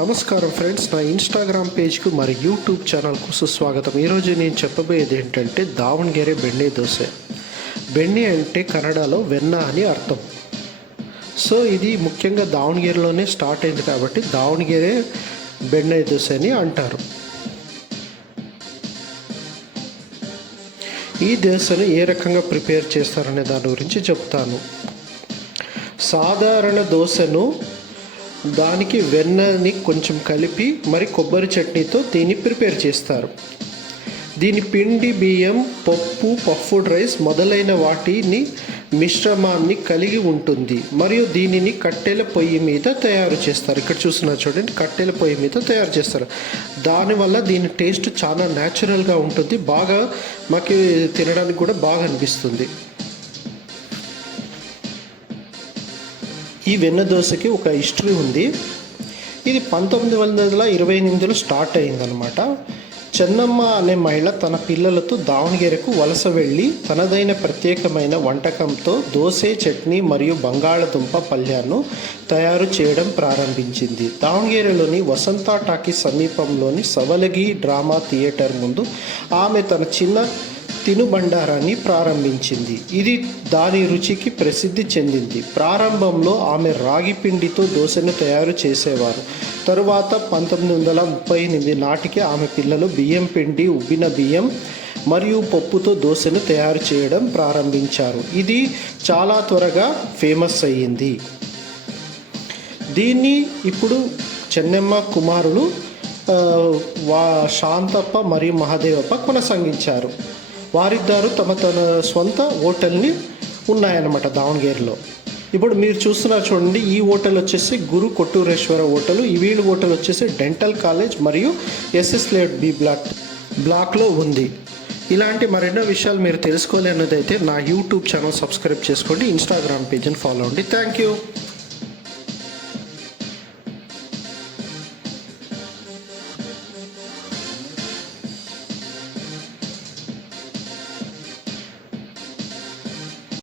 నమస్కారం ఫ్రెండ్స్, నా ఇన్స్టాగ్రామ్ పేజ్కు మరి యూట్యూబ్ ఛానల్కు సుస్వాగతం. ఈరోజు నేను చెప్పబోయేది ఏంటంటే దావణಗೆರೆ బెಣ್ಣೆ దోశ. బెಣ್ಣೆ అంటే కన్నడలో వెన్న అని అర్థం. సో ఇది ముఖ్యంగా దావణಗೆರೆలోనే స్టార్ట్ అయింది కాబట్టి దావణಗೆರೆ బెಣ್ಣೆ దోశ అని అంటారు. ఈ దోశను ఏ రకంగా ప్రిపేర్ చేస్తారనే దాని గురించి చెప్తాను. సాధారణ దోశను దానికి వెన్నని కొంచెం కలిపి మరి కొబ్బరి చట్నీతో దీన్ని ప్రిపేర్ చేస్తారు. దీని పిండి, బియ్యం, పప్పు, పఫ్డ్ రైస్ మొదలైన వాటిని మిశ్రమాన్ని కలిగి ఉంటుంది మరియు దీనిని కట్టెల పొయ్యి మీద తయారు చేస్తారు. ఇక్కడ చూస్తున్నారు చూడండి, కట్టెల పొయ్యి మీద తయారు చేస్తారు. దానివల్ల దీని టేస్ట్ చాలా న్యాచురల్గా ఉంటుంది, బాగా మాకు తినడానికి కూడా బాగా అనిపిస్తుంది. ఈ వెన్న దోశకి ఒక హిస్టరీ ఉంది. ఇది 1928లో స్టార్ట్ అయిందనమాట. చెన్నమ్మ అనే మహిళ తన పిల్లలతో దావణಗೆರೆకు వలస వెళ్ళి తనదైన ప్రత్యేకమైన వంటకంతో దోశ, చట్నీ మరియు బంగాళదుంప పళ్ళ్యాను తయారు చేయడం ప్రారంభించింది. దావణಗೆರೆలోని వసంత టాకీస్ సమీపంలోని సవలగి డ్రామా థియేటర్ ముందు ఆమె తన చిన్న తినుబండారాన్ని ప్రారంభించింది. ఇది దాని రుచికి ప్రసిద్ధి చెందింది. ప్రారంభంలో ఆమె రాగి పిండితో దోశను తయారు చేసేవారు. తరువాత 1938 నాటికి ఆమె పిల్లలు బియ్యం పిండి, ఉబ్బిన బియ్యం మరియు పప్పుతో దోశను తయారు చేయడం ప్రారంభించారు. ఇది చాలా త్వరగా ఫేమస్ అయ్యింది. దీన్ని ఇప్పుడు చెన్నమ్మ కుమారులు శాంతప్ప మరియు మహాదేవప్ప కొనసాగించారు. వారిద్దరు తమ సొంత హోటల్ని ఉన్నాయన్నమాట దావణಗೆರೆలో. ఇప్పుడు మీరు చూస్తున్నారు చూడండి, ఈ హోటల్ వచ్చేసి గురు కొట్టూరేశ్వర హోటల్. ఈ వీళ్ళ హోటల్ వచ్చేసి డెంటల్ కాలేజ్ మరియు ఎస్ఎస్ లేఅవుట్ బి బ్లాక్లో ఉంది. ఇలాంటి మరెన్నో విషయాలు మీరు తెలుసుకోలేనిదైతే నా యూట్యూబ్ ఛానల్ సబ్స్క్రైబ్ చేసుకోండి, ఇన్స్టాగ్రామ్ పేజ్ని ఫాలో అవ్వండి. Thank you.